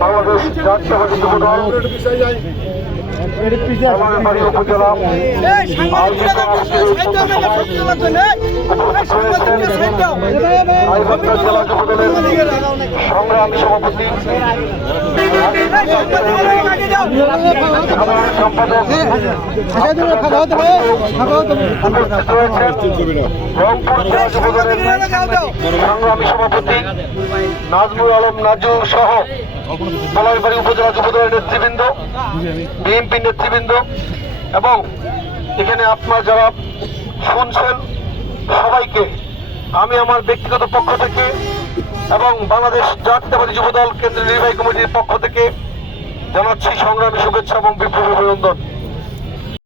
বাংলাদেশ জাতীয়তাবাদী যুবদল উপজেলা জেলা যুবদলের সংগ্রামী সভাপতি সাধারণ সম্পাদক রংপুর জেলা যুবদলের সংগ্রামী সভাপতি নাজমুল আলম নাজু সহ পলাশবাড়ী উপজেলা যুবদলের নেতৃবৃন্দ, বিএনপি নেতৃবৃন্দ এবং এখানে আপনারা যারা শুনছেন সবাইকে আমি আমার ব্যক্তিগত পক্ষ থেকে এবং বাংলাদেশ জাতীয়তাবাদী যুবদল কেন্দ্রীয় নির্বাহী কমিটির পক্ষ থেকে জানাচ্ছি সংগ্রামী শুভেচ্ছা এবং বিপ্লবী অভিনন্দন।